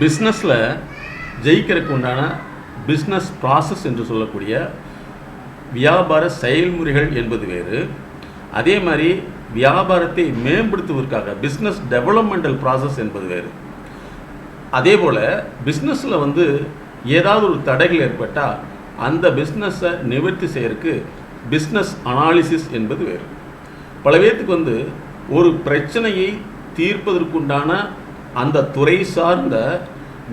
பிஸ்னஸில் ஜெயிக்கிறதுக்கு உண்டான பிஸ்னஸ் ப்ராசஸ் என்று சொல்லக்கூடிய வியாபார செயல்முறைகள் என்பது வேறு. அதே மாதிரி வியாபாரத்தை மேம்படுத்துவதற்காக பிஸ்னஸ் டெவலப்மெண்டல் ப்ராசஸ் என்பது வேறு. அதே போல் பிஸ்னஸில் வந்து ஏதாவது ஒரு தடைகள் ஏற்பட்டால் அந்த பிஸ்னஸை நிவர்த்தி செய்கிறதுக்கு பிஸ்னஸ் அனாலிசிஸ் என்பது வேறு. பல பேர்த்துக்கு வந்து ஒரு பிரச்சனையை தீர்ப்பதற்குண்டான அந்த துறை சார்ந்த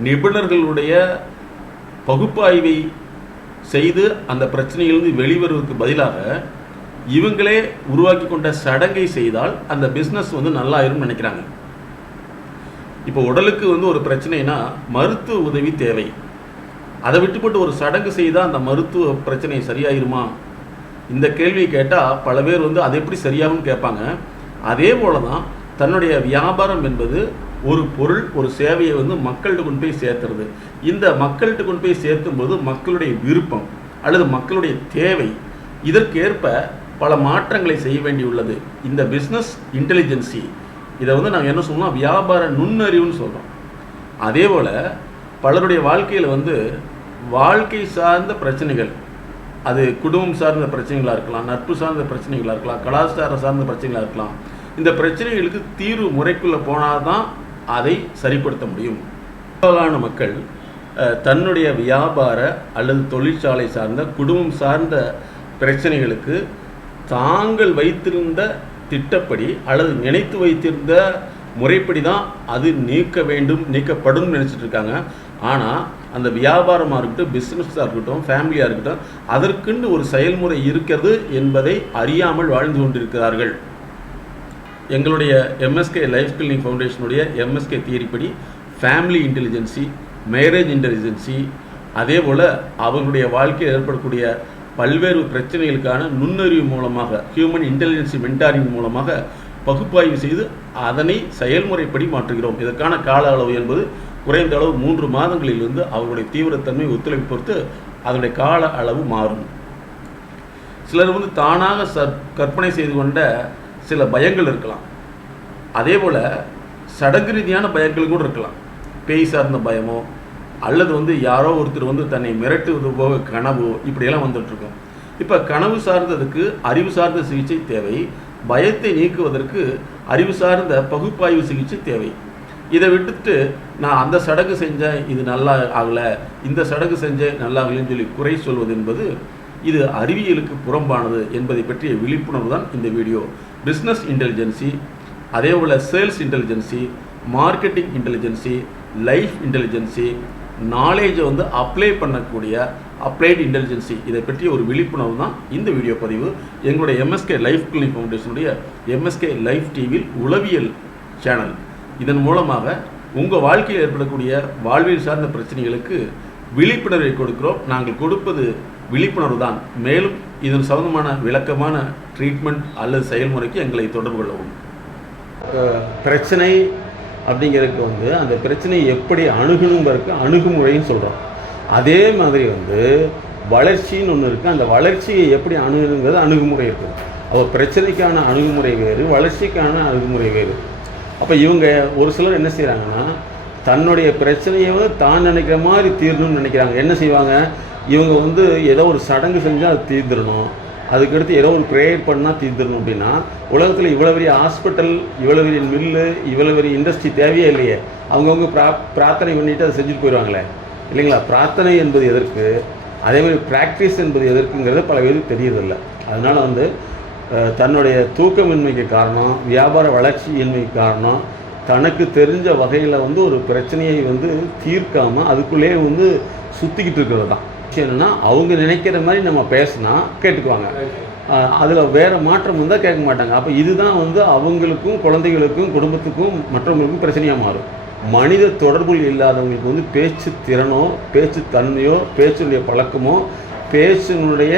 நிபுணர்களுடைய பகுப்பாய்வை செய்து அந்த பிரச்சனையிலிருந்து வெளிவருவதற்கு பதிலாக இவங்களே உருவாக்கி கொண்ட சடங்கை செய்தால் அந்த பிஸ்னஸ் வந்து நல்லாயிரும்னு நினைக்கிறாங்க. இப்போ உடலுக்கு வந்து ஒரு பிரச்சனைனா மருத்துவ உதவி தேவை. அதை விட்டுப்பட்டு ஒரு சடங்கு செய்தால் அந்த மருத்துவ பிரச்சனை சரியாயிருமா? இந்த கேள்வியை கேட்டால் பல பேர் வந்து அது எப்படி சரியாகும்னு கேட்பாங்க. அதே போல தான் தன்னுடைய வியாபாரம் என்பது ஒரு பொருள் ஒரு சேவையை வந்து மக்கள்கிட்ட கொண்டு போய் சேர்த்துறது. இந்த மக்கள்கிட்ட கொண்டு போய் சேர்த்தும் போது மக்களுடைய விருப்பம் அல்லது மக்களுடைய தேவை இதற்கேற்ப பல மாற்றங்களை செய்ய வேண்டியுள்ளது. இந்த பிஸ்னஸ் இன்டெலிஜென்சி இதை வந்து நாங்கள் என்ன சொல்லுவோம் வியாபார நுண்ணறிவுன்னு சொல்கிறோம் அதே போல் பலருடைய வாழ்க்கையில் வந்து வாழ்க்கை சார்ந்த பிரச்சனைகள் அது குடும்பம் சார்ந்த பிரச்சனைகளாக இருக்கலாம் நட்பு சார்ந்த பிரச்சனைகளாக இருக்கலாம் கலாச்சாரம் சார்ந்த பிரச்சனைகளாக இருக்கலாம் இந்த பிரச்சனைகளுக்கு தீர்வு முறைக்குள்ளே போனால் தான் அதை சரிப்படுத்த முடியும். பெரும்பாலான மக்கள் தன்னுடைய வியாபார அல்லது தொழிற்சாலை சார்ந்த குடும்பம் சார்ந்த பிரச்சனைகளுக்கு தாங்கள் வைத்திருந்த திட்டப்படி அல்லது நினைத்து வைத்திருந்த முறைப்படி தான் அது நீக்க வேண்டும் நீக்கப்படும் நினச்சிட்டு இருக்காங்க. ஆனால் அந்த வியாபாரமாக இருக்கட்டும் பிஸ்னஸாக இருக்கட்டும் ஃபேமிலியாக இருக்கட்டும் அதற்குன்னு ஒரு செயல்முறை இருக்கிறது என்பதை அறியாமல் வாழ்ந்து கொண்டிருக்கிறார்கள். எங்களுடைய எம்எஸ்கே லைஃப் ஸ்கில்லிங் ஃபவுண்டேஷனுடைய எம்எஸ்கே தியரிப்படி ஃபேமிலி இன்டெலிஜென்சி மேரேஜ் இன்டெலிஜென்சி அதே போல் அவங்களுடைய வாழ்க்கையில் ஏற்படக்கூடிய பல்வேறு பிரச்சனைகளுக்கான நுண்ணறிவு மூலமாக ஹியூமன் இன்டெலிஜென்சி மென்டாரிங் மூலமாக பகுப்பாய்வு செய்து அதனை செயல்முறைப்படி மாற்றுகிறோம். இதற்கான கால அளவு என்பது குறைந்த அளவு மூன்று மாதங்களிலிருந்து அவர்களுடைய தீவிரத்தன்மை ஒத்துழைப்பு பொறுத்து அதனுடைய கால அளவு மாறும். சிலர் வந்து தானாக சற் கற்பனை செய்து கொண்ட சில பயங்கள் இருக்கலாம். அதே போல் சடங்கு ரீதியான பயங்கள் கூட இருக்கலாம். பேய் சார்ந்த பயமோ அல்லது வந்து யாரோ ஒருத்தர் வந்து தன்னை மிரட்டுவது போக கனவு இப்படியெல்லாம் வந்துட்டுருக்கும் இப்போ கனவு சார்ந்ததுக்கு அறிவு சார்ந்த சிகிச்சை தேவை. பயத்தை நீக்குவதற்கு அறிவு சார்ந்த பகுப்பாய்வு சிகிச்சை தேவை. இதை விட்டுட்டு நான் அந்த சடங்கு செஞ்சேன் இது நல்லா ஆகலை இந்த சடங்கு செஞ்சேன் நல்லா ஆகலைன்னு சொல்லி குறை சொல்வது என்பது இது அறிவியலுக்கு புறம்பானது என்பதை பற்றிய விழிப்புணர்வு தான் இந்த வீடியோ. பிஸ்னஸ் இன்டெலிஜென்சி அதே போல் sales intelligence marketing intelligence life intelligence நாலேஜை வந்து அப்ளை பண்ணக்கூடிய அப்ளைடு இன்டெலிஜென்சி இதை பற்றிய ஒரு விழிப்புணர்வு தான் இந்த வீடியோ பதிவு. எங்களுடைய எம்எஸ்கே லைஃப் கிளினிக் ஃபவுண்டேஷனுடைய எம்எஸ்கே லைஃப் டிவியில் உளவியல் சேனல் இதன் மூலமாக உங்கள் வாழ்க்கையில் ஏற்படக்கூடிய வாழ்வியல் சார்ந்த பிரச்சனைகளுக்கு விழிப்புணர்வை கொடுக்கிறோம். நாங்கள் கொடுப்பது விழிப்புணர்வு தான். மேலும் இதன் சம்பந்தமான விளக்கமான ட்ரீட்மெண்ட் அல்லது செயல்முறைக்கு எங்களை தொடர்பு கொள்ளவும். பிரச்சனை அப்படிங்கிறதுக்கு வந்து அந்த பிரச்சனையை எப்படி அணுகணுங்கிறதுக்கு அணுகுமுறைன்னு சொல்கிறோம் அதே மாதிரி வந்து வளர்ச்சின்னு ஒன்று இருக்குது அந்த வளர்ச்சியை எப்படி அணுகணுங்கிறது அணுகுமுறை இருக்குது. அப்போ பிரச்சனைக்கான அணுகுமுறை வேறு வளர்ச்சிக்கான அணுகுமுறை வேறு. அப்போ இவங்க ஒரு சிலர் என்ன செய்கிறாங்கன்னா தன்னுடைய பிரச்சனையை வந்து தான் நினைக்கிற மாதிரி தீரணும்னு நினைக்கிறாங்க. என்ன செய்வாங்க? இவங்க வந்து ஏதோ ஒரு சடங்கு செஞ்சால் அது தீர்ந்துடணும். அதுக்கடுத்து ஏதோ ஒரு ப்ரேயர் பண்ணால் தீர்ந்துடணும் அப்படின்னா உலகத்தில் இவ்வளோ பெரிய ஹாஸ்பிட்டல் இவ்வளோ பெரிய மில்லு இவ்வளோ பெரிய இண்டஸ்ட்ரி தேவையே இல்லையே. அவங்கவுங்க பிரா பிரார்த்தனை பண்ணிவிட்டு அதை செஞ்சுட்டு போயிடுவாங்களே. இல்லைங்களா? பிரார்த்தனை என்பது எதற்கு? அதே மாதிரி ப்ராக்டிஸ் என்பது எதற்குங்கிறது பல பேருக்கு தெரியறதில்ல. அதனால் வந்து தன்னுடைய தூக்கமின்மைக்கு காரணம் வியாபார வளர்ச்சியின்மைக்கு காரணம் தனக்கு தெரிஞ்ச வகையில் வந்து ஒரு பிரச்சனையை வந்து தீர்க்காமல் அதுக்குள்ளேயே வந்து சுற்றிக்கிட்டு இருக்கிறது தான். விஷயம் என்னன்னா அவங்க நினைக்கிற மாதிரி நம்ம பேசினா கேட்டுக்குவாங்க. அதில் வேறு மாற்றம் வந்தால் கேட்க மாட்டாங்க. அப்போ இதுதான் வந்து அவங்களுக்கும் குழந்தைகளுக்கும் குடும்பத்துக்கும் மற்றவங்களுக்கும் பிரச்சனையாக மாறும். மனித தொடர்புகள் இல்லாதவங்களுக்கு வந்து பேச்சு திறனோ பேச்சு தன்மையோ பேச்சுடைய பழக்கமோ பேச்சினுடைய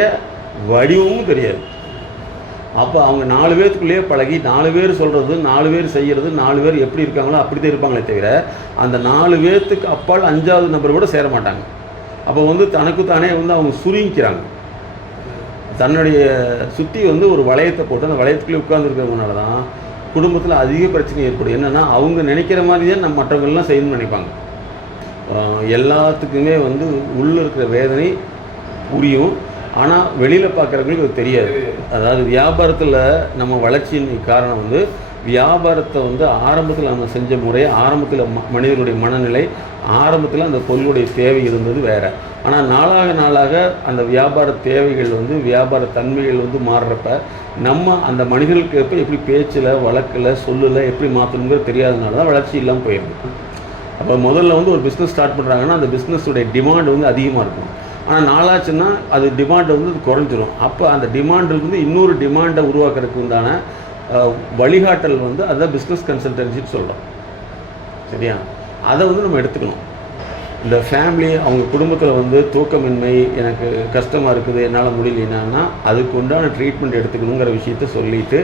வடிவமும் தெரியாது. அப்போ அவங்க நாலு பேர்த்துக்குள்ளேயே பழகி நாலு பேர் சொல்கிறது நாலு பேர் செய்கிறது நாலு பேர் எப்படி இருக்காங்களோ அப்படி தான் இருப்பாங்களே தவிர அந்த நாலு பேர்த்துக்கு அப்பால் அஞ்சாவது நபர் கூட சேர மாட்டாங்க. அப்போ வந்து தனக்கு தானே வந்து அவங்க சுருங்கிக்கிறாங்க. தன்னுடைய சுற்றி வந்து ஒரு வளையத்தை போட்டு அந்த வளையத்துக்குள்ளே உட்கார்ந்துருக்கிறதுனால தான் குடும்பத்தில் அதிக பிரச்சனை ஏற்படும். என்னென்னா அவங்க நினைக்கிற மாதிரி தான் நம்ம மற்றவங்கெல்லாம் செய்யணும்னு நினைப்பாங்க. எல்லாத்துக்குமே வந்து உள்ள இருக்கிற வேதனை புரியும். ஆனால் வெளியில் பார்க்குறவங்களுக்கு அது தெரியாது. அதாவது வியாபாரத்தில் நம்ம வளர்ச்சியின் காரணம் வந்து வியாபாரத்தை வந்து ஆரம்பத்தில் நம்ம செஞ்ச முறை ஆரம்பத்தில் ம மனிதனுடைய மனநிலை ஆரம்பத்தில் அந்த பொருளுடைய தேவை இருந்தது வேற. ஆனால் நாளாக நாளாக அந்த வியாபார தேவைகள் வந்து வியாபார தன்மைகள் வந்து மாறுறப்ப நம்ம அந்த மனிதர்களுக்கு ஏற்ப எப்படி பேச்சில் வழக்கில் சொல்லில் எப்படி மாற்றணுங்கிறது தெரியாதனால தான் வளர்ச்சி இல்லாமல் போயிடுது அப்போ முதல்ல வந்து ஒரு பிஸ்னஸ் ஸ்டார்ட் பண்ணுறாங்கன்னா அந்த பிஸ்னஸுடைய டிமாண்ட் வந்து அதிகமாக இருக்கும். ஆனால் நாளாச்சுன்னா அது டிமாண்ட் வந்து குறைஞ்சிரும். அப்போ அந்த டிமாண்டிலிருந்து இன்னொரு டிமாண்டை உருவாக்குறதுக்கு உண்டான வழிகாட்டல் வந்து அதுதான் பிஸ்னஸ் கன்சல்டன்சின்னு சொல்கிறோம் சரியா? அதை வந்து நம்ம எடுத்துக்கணும். இந்த ஃபேமிலி அவங்க குடும்பத்தில் வந்து தூக்கமின்மை எனக்கு கஷ்டமாக இருக்குது என்னால் முடியலன்னா அதுக்கு உண்டான ட்ரீட்மெண்ட் எடுத்துக்கணுங்கிற விஷயத்த சொல்லிட்டு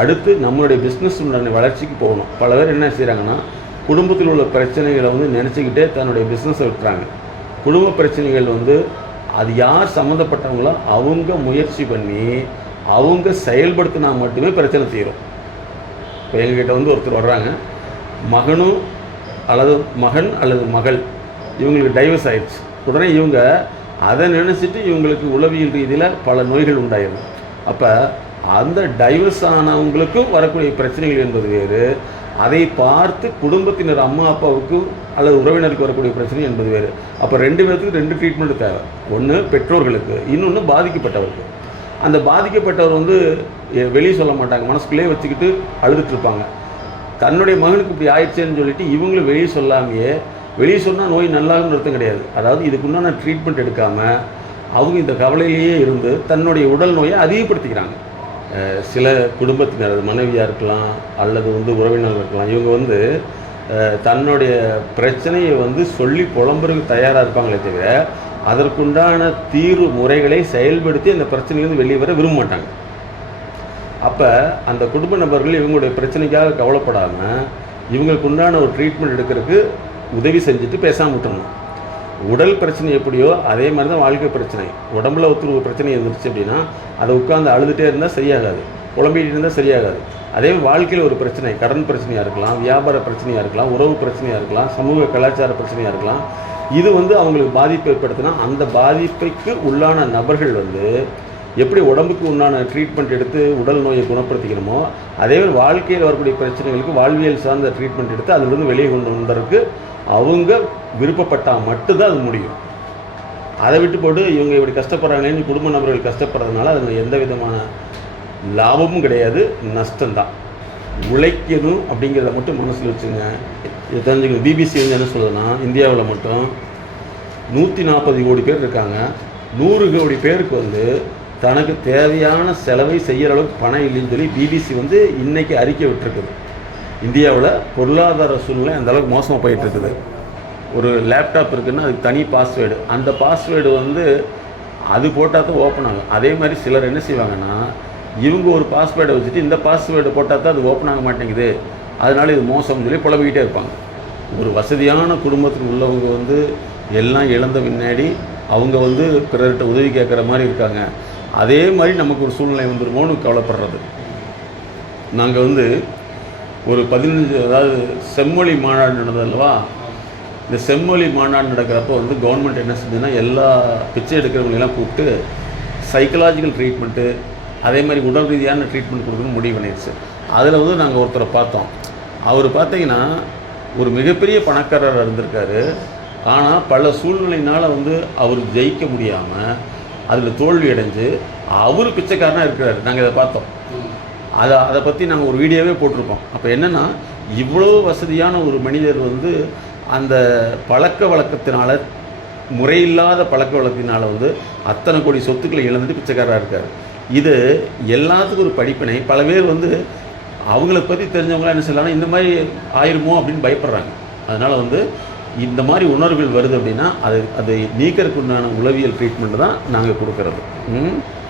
அடுத்து நம்மளுடைய பிஸ்னஸ் உண்டான வளர்ச்சிக்கு போகணும். பல பேர் என்ன செய்கிறாங்கன்னா குடும்பத்தில் உள்ள பிரச்சனைகளை வந்து நினச்சிக்கிட்டே தன்னுடைய பிஸ்னஸை விட்டுறாங்க. குடும்ப பிரச்சனைகள் வந்து அது யார் சம்மந்தப்பட்டவங்களோ அவங்க முயற்சி பண்ணி அவங்க செயல்படுத்தினா மட்டுமே பிரச்சனை தீரும். இப்போ எங்ககிட்ட வந்து ஒருத்தர் வர்றாங்க. மகனும் அல்லது மகன் அல்லது மகள் இவங்களுக்கு டைவர்ஸ் ஆயிடுச்சு. உடனே இவங்க அதை நினச்சிட்டு இவங்களுக்கு உளவியல் ரீதியில் பல நோய்கள் உண்டாயிடும் அப்போ அந்த டைவர்ஸ் ஆனவங்களுக்கும் வரக்கூடிய பிரச்சனைகள் என்பது வேறு. அதை பார்த்து குடும்பத்தினர் அம்மா அப்பாவுக்கும் அல்லது உறவினருக்கு வரக்கூடிய பிரச்சனை என்பது வேறு. அப்போ ரெண்டு பேர்த்துக்கு ரெண்டு ட்ரீட்மெண்ட் தேவை. ஒன்று பெற்றோர்களுக்கு இன்னொன்று பாதிக்கப்பட்டவருக்கு. அந்த பாதிக்கப்பட்டவர் வந்து வெளியே சொல்ல மாட்டாங்க. மனசுக்குள்ளேயே வச்சுக்கிட்டு அழுதுட்டுருப்பாங்க தன்னுடைய மகனுக்கு இப்படி ஆயிடுச்சேன்னு சொல்லிட்டு இவங்களும் வெளியே சொல்லாமையே வெளியே சொன்னால் நோய் நல்லாகும்னு அர்த்தம் கிடையாது. அதாவது இதுக்குண்டான ட்ரீட்மெண்ட் எடுக்காமல் அவங்க இந்த கவலையிலேயே இருந்து தன்னுடைய உடல் நோயை அதிகப்படுத்திக்கிறாங்க. சில குடும்பத்தினர் அது மனைவியாக இருக்கலாம் அல்லது வந்து உறவினர்கள் இருக்கலாம் இவங்க வந்து தன்னுடைய பிரச்சனையை வந்து சொல்லி புலம்புறதுக்கு தயாராக இருப்பாங்களே தவிர அதற்குண்டான தீர்வு முறைகளை செயல்படுத்தி அந்த பிரச்சனையிலேருந்து வெளியே வர விரும்ப மாட்டாங்க. அப்போ அந்த குடும்ப நபர்கள் இவங்களுடைய பிரச்சனைக்காக கவலைப்படாமல் இவங்களுக்கு உண்டான ஒரு ட்ரீட்மெண்ட் எடுக்கிறதுக்கு உதவி செஞ்சுட்டு பேசாமல் விட்டுறணும். உடல் பிரச்சனை எப்படியோ அதே மாதிரி தான் வாழ்க்கை பிரச்சனை. உடம்புல ஒருத்தர் ஒரு பிரச்சனை இருந்துருச்சு அப்படின்னா அதை உட்காந்து அழுதுகிட்டே இருந்தால் சரியாகாது. குழம்பிகிட்டு இருந்தால் சரியாகாது. அதே வாழ்க்கையில் ஒரு பிரச்சனை கடன் பிரச்சனையாக இருக்கலாம் வியாபார பிரச்சனையாக இருக்கலாம் உறவு பிரச்சனையாக இருக்கலாம் சமூக கலாச்சார பிரச்சனையாக இருக்கலாம் இது வந்து அவங்களுக்கு பாதிப்பு ஏற்படுத்தினா அந்த பாதிப்புக்கு உள்ளான நபர்கள் வந்து எப்படி உடம்புக்கு உண்டான ட்ரீட்மெண்ட் எடுத்து உடல் நோயை குணப்படுத்திக்கணுமோ அதே மாதிரி வாழ்க்கையில் வரக்கூடிய பிரச்சனைகளுக்கு வாழ்வியல் சார்ந்த ட்ரீட்மெண்ட் எடுத்து அதிலிருந்து வெளியே கொண்டு வந்ததற்கு அவங்க விருப்பப்பட்டால் மட்டும்தான் அது முடியும். அதை விட்டு போட்டு இவங்க இப்படி கஷ்டப்படுறாங்களேன்னு குடும்ப நபர்கள் கஷ்டப்படுறதுனால அதில் எந்த விதமான லாபமும் கிடையாது நஷ்டம்தான். உழைக்கணும் அப்படிங்கிறத மட்டும் மனசில் வச்சுங்க. இதை தெரிஞ்சுக்கணும். பிபிசி வந்து என்ன சொல்லுதுன்னா இந்தியாவில் மட்டும் நூற்றி நாற்பது கோடி பேர் இருக்காங்க. நூறு கோடி பேருக்கு வந்து தனக்கு தேவையான செலவை செய்கிற அளவுக்கு பணம் இல்லைன்னு சொல்லி பிபிசி வந்து இன்றைக்கி அறிக்கை விட்டுருக்குது. இந்தியாவில் பொருளாதார சூழ்நிலை அந்தளவுக்கு மோசமாக போயிட்டு இருக்குது ஒரு லேப்டாப் இருக்குன்னா அதுக்கு தனி பாஸ்வேர்டு அந்த பாஸ்வேர்டு வந்து அது போட்டால் தான் ஓப்பன் ஆகும். அதே மாதிரி சிலர் என்ன செய்வாங்கன்னா இவங்க ஒரு பாஸ்வேர்டை வச்சுட்டு இந்த பாஸ்வேர்டு போட்டால் தான் அது ஓப்பன் ஆக மாட்டேங்குது. அதனால இது மோசம்னு சொல்லி புலம்பிக்கிட்டே இருப்பாங்க. ஒரு வசதியான குடும்பத்தில் உள்ளவங்க வந்து எல்லாம் இழந்த பின்னாடி அவங்க வந்து பிறர்கிட்ட உதவி கேட்குற மாதிரி இருக்காங்க. அதே மாதிரி நமக்கு ஒரு சூழ்நிலை வந்துருமோன்னு கவலைப்படுறது. நாங்கள் வந்து ஒரு பதினஞ்சு அதாவது செம்மொழி மாநாடு நடந்தது அல்லவா? இந்த செம்மொழி மாநாடு நடக்கிறப்போ வந்து கவர்மெண்ட் என்ன செஞ்சதுன்னா எல்லா பிச்சை எடுக்கிறவங்களெல்லாம் கூப்பிட்டு சைக்கலாஜிக்கல் ட்ரீட்மெண்ட்டு அதே மாதிரி உடல் ரீதியான ட்ரீட்மெண்ட் கொடுக்கணும்னு முடிவு பண்ணிடுச்சு. அதில் வந்து நாங்கள் ஒருத்தரை பார்த்தோம். அவர் பார்த்தீங்கன்னா ஒரு மிகப்பெரிய பணக்காரர் இருந்திருக்காரு. ஆனால் பல சூழ்நிலையினால் வந்து அவர் ஜெயிக்க முடியாமல் அதில் தோல்வி அடைஞ்சு அவர் பிச்சைக்காரனாக இருக்கிறாரு. நாங்கள் இதை பார்த்தோம். அதை அதை பற்றி நாங்கள் ஒரு வீடியோவே போட்டிருக்கோம். அப்போ என்னென்னா இவ்வளோ வசதியான ஒரு மனிதர் வந்து அந்த பழக்க வழக்கத்தினால முறையில்லாத பழக்க வழக்கத்தினால் வந்து அத்தனை கோடி சொத்துக்களை இழந்துட்டு பிச்சைக்காரராக இருக்கார். இது எல்லாத்துக்கும் ஒரு படிப்பினை. பல பேர் வந்து அவங்கள பற்றி தெரிஞ்சவங்களாம் என்ன செய்யலாம்னா இந்த மாதிரி ஆயிருமோ அப்படின்னு பயப்படுறாங்க. அதனால் வந்து இந்த மாதிரி உணர்வுகள் வருது அப்படின்னா அது அதை நீக்கிறதுக்கு உண்டான உளவியல் ட்ரீட்மெண்ட் தான் நாங்கள் கொடுக்கறது?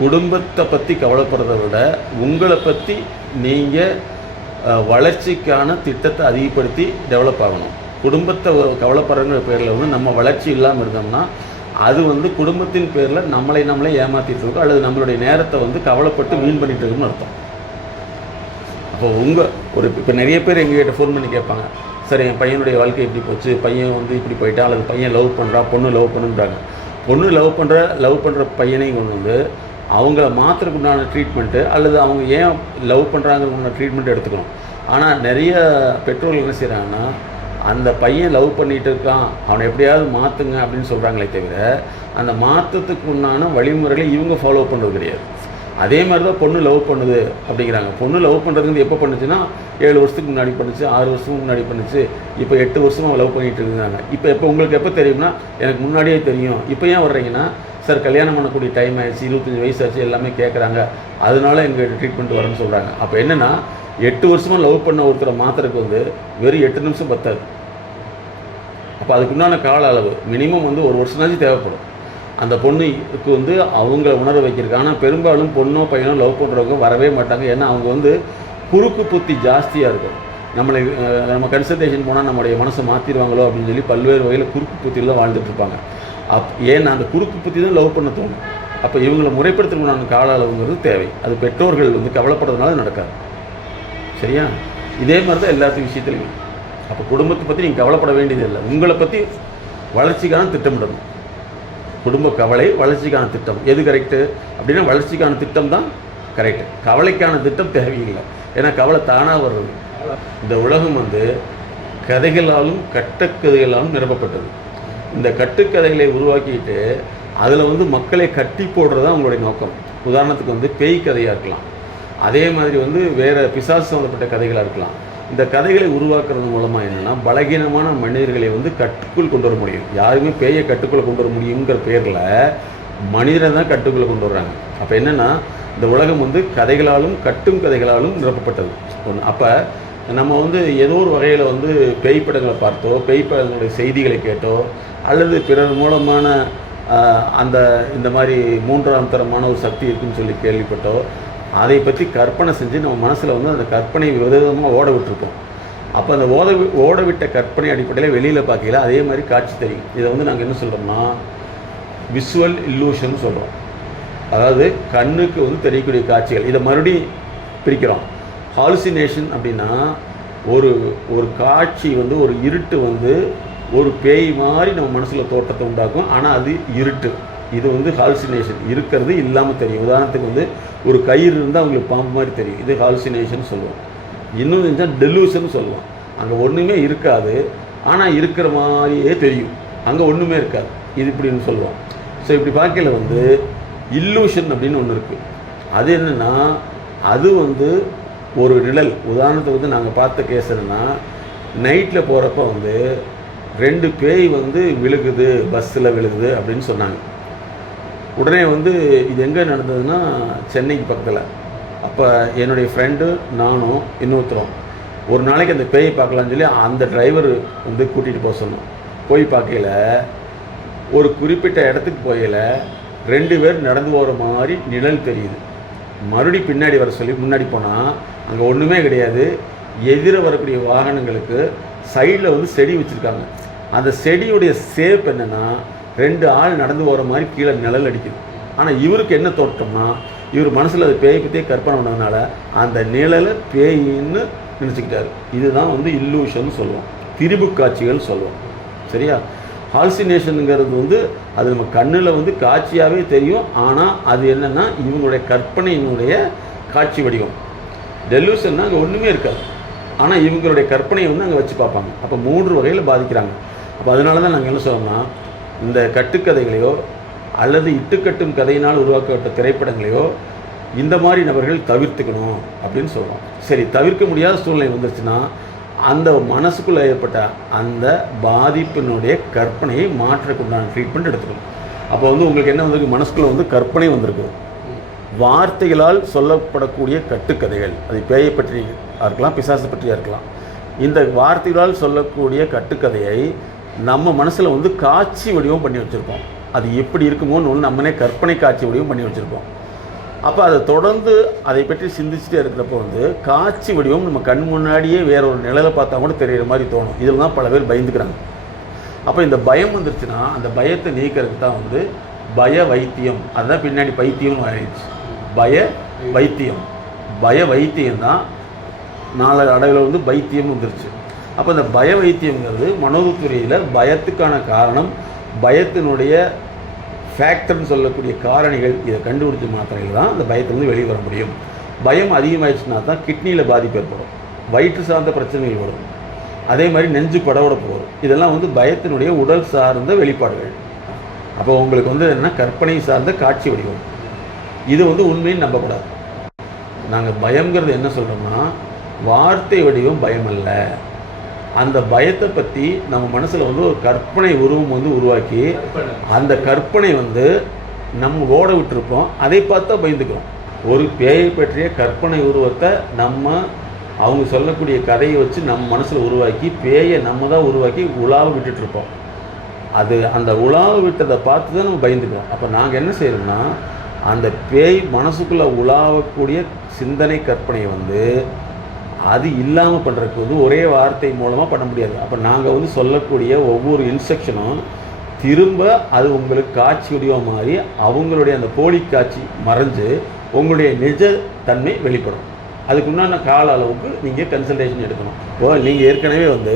குடும்பத்தை பற்றி கவலைப்படுறதை விட உங்களை பற்றி நீங்கள் வளர்ச்சிக்கான திட்டத்தை அதிகப்படுத்தி டெவலப் ஆகணும். குடும்பத்தை கவலைப்படுறங்கிற பேரில் வந்து நம்ம வளர்ச்சி இல்லாமல் இருந்தோம்னா அது வந்து குடும்பத்தின் பேரில் நம்மளை நம்மளே ஏமாற்றிட்டு இருக்கோம் அல்லது நம்மளுடைய நேரத்தை வந்து கவலைப்பட்டு வீண் பண்ணிட்டு இருக்கோம்னு அர்த்தம். அப்போ உங்கள் ஒரு இப்போ நிறைய பேர் எங்ககிட்ட ஃபோன் பண்ணி கேட்பாங்க. சரி என் பையனுடைய வாழ்க்கை இப்படி போச்சு. பையன் வந்து இப்படி போயிட்டா அல்லது பையன் லவ் பண்ணுறா பொண்ணு லவ் பண்ணுன்றாங்க. பொண்ணு லவ் பண்ணுற லவ் பண்ணுற பையனையும் கொண்டு வந்து அவங்கள மாற்றுறதுக்கு உண்டான ட்ரீட்மெண்ட்டு அல்லது அவங்க ஏன் லவ் பண்ணுறாங்கிறதுக்கு ட்ரீட்மெண்ட் எடுத்துக்கணும். ஆனால் நிறைய பெற்றோர்கள் என்ன செய்கிறாங்கன்னா அந்த பையன் லவ் பண்ணிகிட்டு இருக்கான். அவனை எப்படியாவது மாற்றுங்க அப்படின்னு சொல்கிறாங்களே தவிர அந்த மாற்றத்துக்கு உண்டான வழிமுறைகளை இவங்க ஃபாலோ பண்ணுறது கிடையாது. அதே மாதிரி தான் பொண்ணு லவ் பண்ணுது அப்படிங்கிறாங்க. பொண்ணு லவ் பண்ணுறதுக்கு எப்போ பண்ணுச்சுன்னா ஏழு வருஷத்துக்கு முன்னாடி பண்ணுச்சு ஆறு வருஷத்துக்கு முன்னாடி பண்ணுச்சு இப்போ எட்டு வருஷமாக லவ் பண்ணிட்டு இருந்தாங்க இப்போ எப்போ உங்களுக்கு எப்போ தெரியும்னா எனக்கு முன்னாடியே தெரியும். இப்போ ஏன் வர்றீங்கன்னா சார் கல்யாணம் பண்ணக்கூடிய டைம் ஆயிடுச்சு இருபத்தஞ்சி வயசு ஆச்சு எல்லாமே கேட்குறாங்க அதனால எங்கள் ட்ரீட்மெண்ட் வரேன்னு சொல்கிறாங்க அப்போ என்னென்னா எட்டு வருஷமாக லவ் பண்ண ஒருத்தரை மாத்திரக்கு வந்து வெறும் எட்டு நிமிஷம் பத்தாது. அப்போ அதுக்குண்டான கால அளவு மினிமம் வந்து ஒரு வருஷம்னாச்சும் தேவைப்படும். அந்த பொண்ணுக்கு வந்து அவங்கள உணர வைக்கிறாங்க ஆனால் பெரும்பாலும் பொண்ணோ பையனோ லவ் பண்ணுறவங்க வரவே மாட்டாங்க. ஏன்னா அவங்க வந்து குறுக்கு புத்தி ஜாஸ்தியாக இருக்கும். நம்மளை நம்ம கன்சல்டேஷன் போனால் நம்மளுடைய மனசை மாற்றிடுவாங்களோ அப்படின்னு சொல்லி பல்வேறு வகையில் குறுக்கு புத்தியில் தான் வாழ்ந்துட்டு இருப்பாங்க. அப் ஏன்னா அந்த குறுக்கு புத்தி தான் லவ் பண்ண தோணும். அப்போ இவங்களை முறைப்படுத்துறதுக்கான கால அளவுங்கிறது தேவை. அது பெற்றோர்கள் வந்து கவலைப்படுறதுனால நடக்காது. சரியா? இதே மாதிரி தான் எல்லாத்து விஷயத்துலையும். அப்போ குடும்பத்தை பற்றி நீங்கள் கவலைப்பட வேண்டியதில்லை. உங்களை பற்றி வளர்ச்சிக்கான திட்டமிடணும். குடும்ப கவலை வளர்ச்சிக்கான திட்டம். எது கரெக்டு அப்படின்னா வளர்ச்சிக்கான திட்டம் தான் கரெக்டு கவலைக்கான திட்டம் தேவையில்லை. ஏன்னா கவலை தானாக வர்றது. இந்த உலகம் வந்து கதைகளாலும் கட்டுக்கதைகளாலும் நிரப்பப்பட்டது. இந்த கட்டுக்கதைகளை உருவாக்கிட்டு அதில் வந்து மக்களை கட்டி போடுறது தான் உங்களுடைய நோக்கம். உதாரணத்துக்கு வந்து பேய் கதையாக இருக்கலாம். அதே மாதிரி வந்து வேறு பிசாசு சம்மந்தப்பட்ட கதைகளாக இருக்கலாம். இந்த கதைகளை உருவாக்குறது மூலமாக என்னென்னா பலகீனமான மனிதர்களை வந்து கட்டுக்குள் கொண்டு வர முடியும். யாருமே பேயை கட்டுக்குள்ளே கொண்டு வர முடியுங்கிற பேரில் மனிதரை தான் கட்டுக்குள்ளே கொண்டு வர்றாங்க. அப்போ என்னென்னா இந்த உலகம் வந்து கதைகளாலும் கட்டும் கதைகளாலும் நிரப்பப்பட்டது. ஒன்று அப்போ நம்ம வந்து ஏதோ ஒரு வகையில் வந்து பேய் படங்களை பார்த்தோ பேய் படங்களுடைய செய்திகளை கேட்டோ அல்லது பிறர் மூலமான அந்த இந்த மாதிரி மூன்றாம் தரமான ஒரு சக்தி இருக்குன்னு சொல்லி கேள்விப்பட்டோ அதை பற்றி கற்பனை செஞ்சு நம்ம மனசில் வந்து அந்த கற்பனை விதவிதமாக ஓட விட்டுருப்போம் அப்போ அந்த ஓட ஓட விட்ட கற்பனை அடிப்படையில் வெளியில் பார்க்கல அதே மாதிரி காட்சி தெரியும். இதை வந்து நாங்கள் என்ன சொல்கிறோம்னா விஷுவல் இல்லூஷன் சொல்கிறோம் அதாவது கண்ணுக்கு வந்து தெரியக்கூடிய காட்சிகள். இதை மறுபடியும் பிரிக்கிறோம். ஹாலுசினேஷன் அப்படின்னா ஒரு ஒரு காட்சி வந்து ஒரு இருட்டு வந்து ஒரு பேய் மாதிரி நம்ம மனசில் தோட்டத்தை உண்டாக்கும். ஆனால் அது இருட்டு. இது வந்து ஹால்சினேஷன் இருக்கிறது இல்லாமல் தெரியும். உதாரணத்துக்கு வந்து ஒரு கயிறு இருந்தால் அவங்களுக்கு பாம்பு மாதிரி தெரியும். இது ஹால்சினேஷன் சொல்லுவோம். இன்னும் இருந்தால் டெலூஷன் சொல்லுவோம். அங்கே ஒன்றுமே இருக்காது. ஆனால் இருக்கிற மாதிரியே தெரியும். அங்கே ஒன்றுமே இருக்காது. இது இப்படின்னு சொல்லுவோம். ஸோ இப்படி பார்க்கல வந்து இல்லூஷன் அப்படின்னு ஒன்று இருக்குது அது என்னென்னா அது வந்து ஒரு நிழல். உதாரணத்துக்கு வந்து நாங்கள் பார்த்த கேஸ் என்னென்னா நைட்டில் போகிறப்ப வந்து ரெண்டு பேய் வந்து விழுகுது பஸ்ஸில் விழுகுது அப்படின்னு சொன்னாங்க. உடனே வந்து இது எங்கே நடந்ததுன்னா சென்னைக்கு பக்கத்தில். அப்போ என்னுடைய ஃப்ரெண்டு நானும் இன்னொருத்தரும் ஒரு நாளைக்கு அந்த பேயை பார்க்கலான்னு சொல்லி அந்த டிரைவர் வந்து கூட்டிகிட்டு போக சொன்னோம். போய் பார்க்கையில ஒரு குறிப்பிட்ட இடத்துக்கு போகையில ரெண்டு பேர் நடந்து போகிற மாதிரி நிழல் தெரியுது. மறுபடி பின்னாடி வர சொல்லி முன்னாடி போனால் அங்கே ஒன்றுமே கிடையாது. எதிர வரக்கூடிய வாகனங்களுக்கு சைடில் வந்து செடி வச்சுருக்காங்க. அந்த செடியுடைய சேப் என்னென்னா ரெண்டு ஆள் நடந்து போகிற மாதிரி கீழே நிழல் அடிக்குது. ஆனால் இவருக்கு என்ன தோட்டம்னா இவர் மனசில் அது பேய் பற்றியே கற்பனை பண்ணதுனால அந்த நிழலை பேயின்னு நினச்சிக்கிட்டாரு. இதுதான் வந்து இல்லூஷன் சொல்லுவோம். திரிபு காட்சிகள் சொல்லுவோம். சரியா? ஹால்சினேஷனுங்கிறது வந்து அது நம்ம கண்ணில் வந்து காட்சியாகவே தெரியும். ஆனால் அது என்னென்னா இவங்களுடைய கற்பனையினுடைய காட்சி வடிவம். டெலூஷன்னா அங்கே ஒன்றுமே இருக்காது. ஆனால் இவங்களுடைய கற்பனையை வந்து அங்கே வச்சு பார்ப்பாங்க. அப்போ மூன்று வகையில் பாதிக்கிறாங்க. அப்போ அதனால தான் நாங்கள் என்ன சொல்றோம்னா இந்த கட்டுக்கதைகளையோ அல்லது இட்டுக்கட்டும் கதையினால் உருவாக்கப்பட்ட திரைப்படங்களையோ இந்த மாதிரி நபர்கள் தவிர்த்துக்கணும் அப்படின்னு சொல்கிறோம் சரி தவிர்க்க முடியாத சூழ்நிலை வந்துருச்சுன்னா அந்த மனசுக்குள்ளே ஏற்பட்ட அந்த பாதிப்பினுடைய கற்பனையை மாற்றக்குண்டான ட்ரீட்மெண்ட் எடுத்துக்கணும். அப்போ வந்து உங்களுக்கு என்ன வந்திருக்கு? மனசுக்குள்ளே வந்து கற்பனை வந்திருக்கும் வார்த்தைகளால் சொல்லப்படக்கூடிய கட்டுக்கதைகள். அது பேயை பற்றி இருக்கலாம் பிசாசு பற்றியாக இருக்கலாம். இந்த வார்த்தைகளால் சொல்லக்கூடிய கட்டுக்கதையை நம்ம மனசில் வந்து காட்சி வடிவம் பண்ணி வச்சுருப்போம். அது எப்படி இருக்குமோன்னு ஒன்று நம்மனே கற்பனை காட்சி வடிவம் பண்ணி வச்சுருப்போம். அப்போ அதை தொடர்ந்து அதை பற்றி சிந்திச்சுட்டே இருக்கிறப்போ வந்து காட்சி வடிவம் நம்ம கண் முன்னாடியே வேற ஒரு நிழலை பார்த்தா கூட தெரிகிற மாதிரி தோணும். இதில் தான் பல பேர் பயந்துக்கிறாங்க. அப்போ இந்த பயம் வந்துருச்சுன்னா அந்த பயத்தை நீக்கிறதுக்கு தான் வந்து பய வைத்தியம். அதுதான் பின்னாடி பைத்தியம்னு ஆயிடுச்சு பய வைத்தியம். பய வைத்தியம் தான் நாலு அடைவில் வந்து பைத்தியம் வந்துருச்சு. அப்போ இந்த பய வைத்தியங்கிறது மனோதத்துறையில் பயத்துக்கான காரணம் பயத்தினுடைய ஃபேக்டர்னு சொல்லக்கூடிய காரணிகள் இதை கண்டுபிடிச்ச மாத்திரைகள் தான் அந்த பயத்திலிருந்து வெளியே வர முடியும். பயம் அதிகமாயிடுச்சுன்னா தான் கிட்னியில் பாதிப்பு ஏற்படும். வயிற்று சார்ந்த பிரச்சனைகள் வரும். அதே மாதிரி நெஞ்சு படவடப்பு வரும். இதெல்லாம் வந்து பயத்தினுடைய உடல் சார்ந்த வெளிப்பாடுகள். அப்போ உங்களுக்கு வந்து என்ன கற்பனை சார்ந்த காட்சி வடிவம். இது வந்து உண்மைன்னு நம்பக்கூடாது. நாங்கள் பயங்கிறது என்ன சொல்கிறோம்னா வார்த்தை வடிவம் பயம் அல்ல. அந்த பயத்தை பற்றி நம்ம மனசில் வந்து ஒரு கற்பனை உருவம் வந்து உருவாக்கி அந்த கற்பனை வந்து நம்ம ஓட விட்டுருப்போம். அதை பார்த்தா பயந்துக்கிறோம். ஒரு பேயை பற்றிய கற்பனை உருவத்தை நம்ம அவங்க சொல்லக்கூடிய கதையை வச்சு நம்ம மனசில் உருவாக்கி பேயை நம்ம தான் உருவாக்கி உலாவ விட்டுட்ருப்போம் அது அந்த உலாவ விட்டதை பார்த்து தான் நம்ம பயந்துக்கிறோம். அப்போ நாங்கள் என்ன செய்யணும்னா அந்த பேய் மனசுக்குள்ளே உலாவக்கூடிய சிந்தனை கற்பனையை வந்து அது இல்லாமல் பண்ணுறதுக்கு வந்து ஒரே வார்த்தை மூலமாக பண்ண முடியாது. அப்போ நாங்கள் வந்து சொல்லக்கூடிய ஒவ்வொரு இன்ஸ்ட்ரக்ஷனும் திரும்ப அது உங்களுக்கு காட்சி வடிவம் மாதிரி அவங்களுடைய அந்த போலி காட்சி மறைஞ்சு உங்களுடைய நிஜ தன்மை வெளிப்படும். அதுக்கு உண்டான கால அளவுக்கு நீங்கள் கன்சல்டேஷன் எடுக்கணும். ஓ நீங்கள் ஏற்கனவே வந்து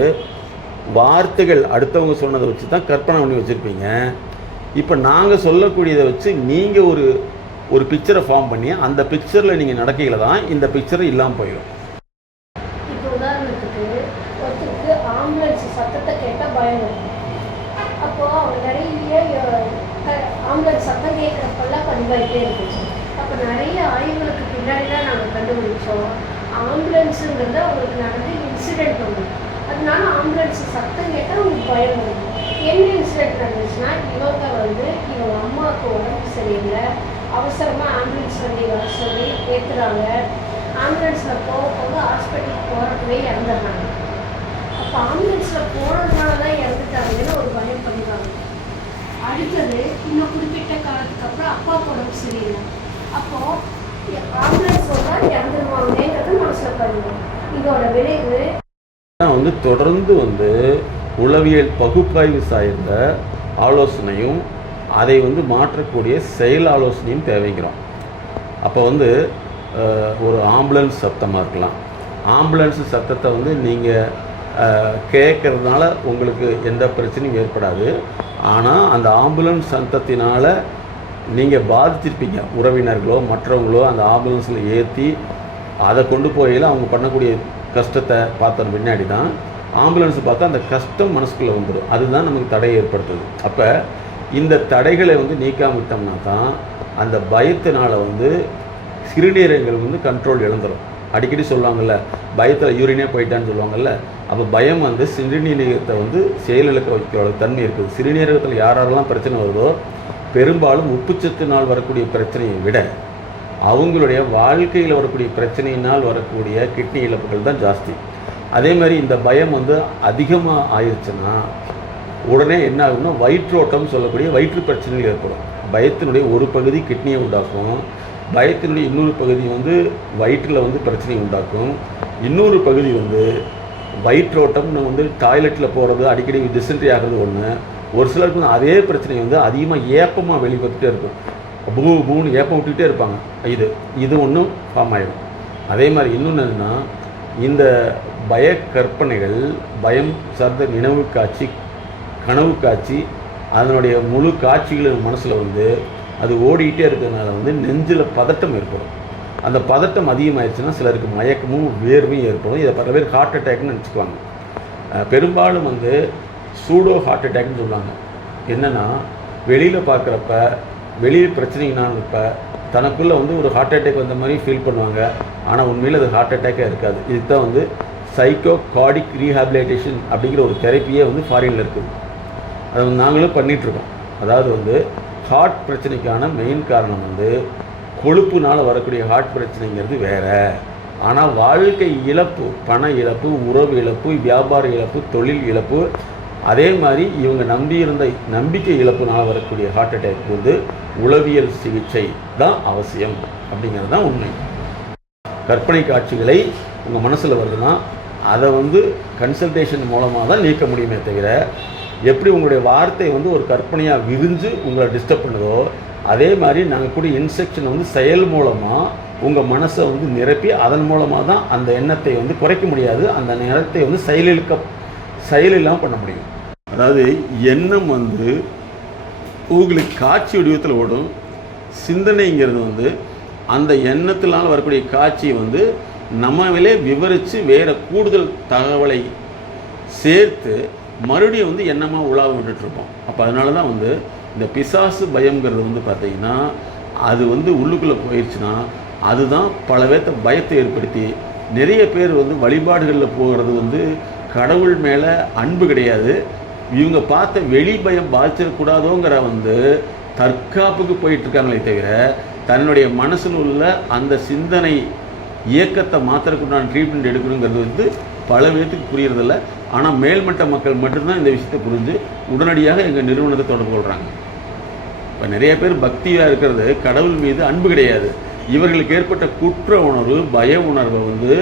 வார்த்தைகள் அடுத்தவங்க சொன்னதை வச்சு தான் கற்பனை பண்ணி வச்சுருப்பீங்க. இப்போ நாங்கள் சொல்லக்கூடியதை வச்சு நீங்கள் ஒரு ஒரு பிக்சரை ஃபார்ம் பண்ணி அந்த பிக்சரில் நீங்கள் நடக்கையில் தான் இந்த பிக்சரை இல்லாமல் போயிடும் இப்போ உதாரணத்துக்கு ஒருத்தருக்கு ஆம்புலன்ஸ் சத்தத்தை கேட்டால் பயம் வரும் அப்போ அவங்க நிறைய அஹ், ஆம்புலன்ஸ் சத்தம் கேட்குறப்பெல்லாம் பதிவாயிட்டே இருக்கு அப்போ நிறைய ஆய்வுகளுக்கு பின்னாடி தான் நாங்கள் கண்டுபிடிச்சோம் ஆம்புலன்ஸுங்கிறது அவங்களுக்கு நடந்த இன்சிடென்ட் ஒன்று அதனால ஆம்புலன்ஸ் சத்தம் கேட்டால் அவங்களுக்கு பயம் வரும் என்ன இன்சிடென்ட் நடந்துச்சுன்னா இவங்க வந்து இவங்க அம்மாவுக்கு உடம்பு சரியில்லை அவசரமாக ஆம்புலன்ஸ் வண்டி வர சொல்லி ஏற்றுறாங்க ஆம்புலன்ஸில் போக போக ஹாஸ்பிட்டலுக்கு போகிறதுவே இறந்துடுறாங்க. அப்போ ஆம்புலன்ஸில் போகிறதுனால தான் இறந்துட்டாங்கன்னு ஒரு பயம் பண்ணுவாங்க அடுத்தது இன்னும் குறிப்பிட்ட காலத்துக்கு அப்புறம் அப்பாவுக்கு உடம்பு சரியில்லை. அப்போது ஆம்புலன்ஸ் வந்தால் இறந்துருவாங்கங்கிறது மனசில் பண்ணுவோம் இதோட விளைவு வந்து தொடர்ந்து வந்து உளவியல் பகுப்பாய்வு சார்ந்த ஆலோசனையும் அதை வந்து மாற்றக்கூடிய செயல் ஆலோசனையும் தேவைங்கிறோம். அப்போ வந்து ஒரு ஆம்புலன்ஸ் சத்தமாக இருக்கலாம். ஆம்புலன்ஸ் சத்தத்தை வந்து நீங்கள் கேட்கறதுனால உங்களுக்கு எந்த பிரச்சனையும் ஏற்படாது. ஆனால் அந்த ஆம்புலன்ஸ் சத்தத்தினால் நீங்கள் பாதிச்சிருப்பீங்க. உறவினர்களோ மற்றவங்களோ அந்த ஆம்புலன்ஸில் ஏற்றி அதை கொண்டு போகையில் அவங்க பண்ணக்கூடிய கஷ்டத்தை பார்த்த பின்னாடி தான். ஆம்புலன்ஸ் பார்த்தா அந்த கஷ்டம் மனசுக்குள்ளே வந்துடும் அதுதான் நமக்கு தடையை ஏற்படுத்துது. அப்போ இந்த தடைகளை வந்து நீக்காம விட்டோம்னா தான் அந்த பயத்தினால் வந்து சிறுநீரகங்கள் வந்து கண்ட்ரோல் இழந்துடும் அடிக்கடி சொல்லுவாங்கல்ல பயத்தில் யூரினே போயிட்டான்னு சொல்லுவாங்கல்ல அப்போ பயம் வந்து சிறுநீரகத்தை வந்து செயலிழக்க வைக்கிற தன்மை இருக்குது. சிறுநீரகத்தில் யாரெல்லாம் பிரச்சனை வருதோ பெரும்பாலும் உப்புச்சத்துனால் வரக்கூடிய பிரச்சனையை விட அவங்களுடைய வாழ்க்கையில் வரக்கூடிய பிரச்சனையினால் வரக்கூடிய கிட்னி இழப்புகள் தான் ஜாஸ்தி. அதே மாதிரி இந்த பயம் வந்து அதிகமாக ஆயிடுச்சுன்னா உடனே என்ன ஆகும்னா வயிற்றோட்டம் சொல்லக்கூடிய வயிற்று பிரச்சனைகள் ஏற்படும். பயத்தினுடைய ஒரு பகுதி கிட்னியை உண்டாக்கும். பயத்தினுடைய இன்னொரு பகுதி வந்து வயிற்றில் வந்து பிரச்சனை உண்டாக்கும். இன்னொரு பகுதி வந்து வயிற்றோட்டம்னு வந்து டாய்லெட்டில் போகிறது அடிக்கடி டிசென்ட்ரி ஆகிறது ஒன்று ஒரு சிலருக்கு வந்து அதே பிரச்சனை வந்து அதிகமாக ஏப்பமாக வெளிப்பட்டுட்டே இருக்கும். பூ பூன்னு ஏப்பம் விட்டுக்கிட்டே இருப்பாங்க. இது இது ஒன்றும் ஃபார்ம் ஆகிடும் அதே மாதிரி இன்னொன்று என்னென்னா இந்த பய கற்பனைகள் பயம் சார்ந்த நினைவு காட்சி கனவு காட்சி அதனுடைய முழு காட்சிகளும் மனசில் வந்து அது ஓடிக்கிட்டே இருக்கிறதுனால வந்து நெஞ்சில் பதட்டம் ஏற்படும். அந்த பதட்டம் அதிகமாயிருச்சுன்னா சிலருக்கு மயக்கமும் வேர்வையும் ஏற்படும். இதை பல பேர் ஹார்ட் அட்டாக்னு நினச்சிக்குவாங்க. பெரும்பாலும் வந்து சூடோ ஹார்ட் அட்டாக்னு சொல்லுவாங்க என்னென்னா வெளியில் பார்க்குறப்ப வெளியில் பிரச்சனைனாலும் தனக்குள்ளே வந்து ஒரு ஹார்ட் அட்டாக் வந்த மாதிரி ஃபீல் பண்ணுவாங்க. ஆனால் உண்மையில் அது ஹார்ட் அட்டாக்கே இருக்காது. இதுக்கு தான் வந்து சைக்கோ கார்டிக் ரீஹாபிலிட்டேஷன் அப்படிங்கிற ஒரு தெரப்பியே வந்து ஃபாரினில் இருக்குது. அதை வந்து நாங்களும் பண்ணிகிட்ருக்கோம் அதாவது வந்து ஹார்ட் பிரச்சனைக்கான மெயின் காரணம் வந்து கொழுப்புனால் வரக்கூடிய ஹார்ட் பிரச்சனைங்கிறது வேற. ஆனால் வாழ்க்கை இழப்பு பண இழப்பு உறவு இழப்பு வியாபார இழப்பு தொழில் இழப்பு அதே மாதிரி இவங்க நம்பியிருந்த நம்பிக்கை இழப்புனால் வரக்கூடிய ஹார்ட் அட்டாக் வந்து உளவியல் சிகிச்சை தான் அவசியம் அப்படிங்கிறது தான் உண்மை. கற்பனை காட்சிகளை உங்கள் மனசில் வருதுன்னா அதை வந்து கன்சல்டேஷன் மூலமாக தான் நீக்க முடியுமே தவிர எப்படி உங்களுடைய வார்த்தை வந்து ஒரு கற்பனையாக விரிஞ்சு உங்களை டிஸ்டர்ப் பண்ணுதோ அதே மாதிரி நாங்கள் கூட இன்ஸ்ட்ரக்ஷன் வந்து செயல் மூலமாக உங்கள் மனசை வந்து நிரப்பி அதன் மூலமாக தான் அந்த எண்ணத்தை வந்து குறைக்க முடியாது. அந்த நேரத்தை வந்து செயலிழக்க செயலில்லாமல் பண்ண முடியும். அதாவது எண்ணம் வந்து உங்களுக்கு காட்சி வடிவத்தில் ஓடும். சிந்தனைங்கிறது வந்து அந்த எண்ணத்தினால் வரக்கூடிய காட்சியை வந்து நம்மளே விவரித்து வேறு கூடுதல் தகவலை சேர்த்து மறுபடியும் வந்து எண்ணமாக உலாவ விட்டுட்ருப்போம் அப்போ அதனால தான் வந்து இந்த பிசாசு பயம்ங்கிறது வந்து பார்த்திங்கன்னா அது வந்து உள்ளுக்குள்ளே போயிடுச்சுன்னா அதுதான் பல பேர்த்த பயத்தை ஏற்படுத்தி நிறைய பேர் வந்து வழிபாடுகளில் போகிறது வந்து கடவுள் மேலே அன்பு கிடையாது. இவங்க பார்த்த வெளி பயம் பாதிச்சிடக்கூடாதோங்கிற வந்து தற்காப்புக்கு போயிட்டுருக்காங்களே தவிர தன்னுடைய மனசில் உள்ள அந்த சிந்தனை இயக்கத்தை மாத்திரக்குண்டான ட்ரீட்மெண்ட் எடுக்கணுங்கிறது வந்து பல பேர்த்துக்கு புரியறதில்ல. ஆனால் மேல்மட்ட மக்கள் மட்டும்தான் இந்த விஷயத்தை புரிஞ்சு உடனடியாக எங்கள் நிறுவனத்தை தொடர்பு கொள்கிறாங்க இப்போ நிறைய பேர் பக்தியாக இருக்கிறது கடவுள் மீது அன்பு கிடையாது. இவர்களுக்கு ஏற்பட்ட குற்ற உணர்வு பய உணர்வை வந்து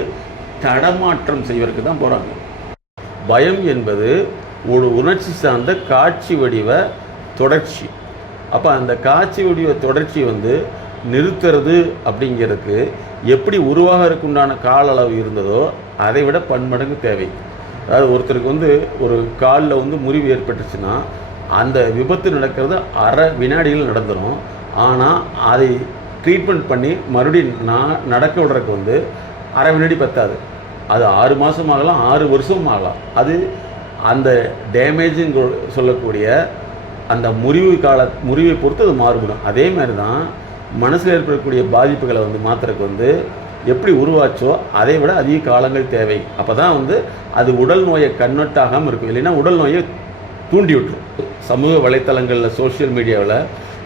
தடமாற்றம் செய்வதற்கு தான் போகிறாங்க பயம் என்பது ஒரு உணர்ச்சி சார்ந்த காட்சி வடிவ தொடர்ச்சி. அப்போ அந்த காட்சி வடிவ தொடர்ச்சி வந்து நிறுத்துறது அப்படிங்கிறதுக்கு எப்படி உருவாகிறதுக்கு உண்டான கால அளவு இருந்ததோ அதை விட பன்மடங்கு தேவை. அதாவது ஒருத்தருக்கு வந்து ஒரு காலில் வந்து முறிவு ஏற்பட்டுச்சுன்னா அந்த விபத்து நடக்கிறது அரை வினாடிகள் நடந்துடும் ஆனால் அதை ட்ரீட்மெண்ட் பண்ணி மறுபடியும் நான் நடக்க விடுறதுக்கு வந்து அரை வினாடி பத்தாது. அது ஆறு மாதம் ஆகலாம் ஆறு வருஷமும் ஆகலாம். அது அந்த டேமேஜுன்னு சொல்லக்கூடிய அந்த முறிவு கால முறிவை பொறுத்து அது மாறுபடும். அதே மாதிரி தான் மனசில் ஏற்படக்கூடிய பாதிப்புகளை வந்து மாத்திரக்கு வந்து எப்படி உருவாச்சோ அதை விட அதிக காலங்கள் தேவை. அப்போ தான் வந்து அது உடல் நோயை கண்ணொட்டாகாமல் இருக்கும். இல்லைன்னா உடல் நோயை தூண்டி விட்டுரும். சமூக வலைத்தளங்களில் சோஷியல் மீடியாவில்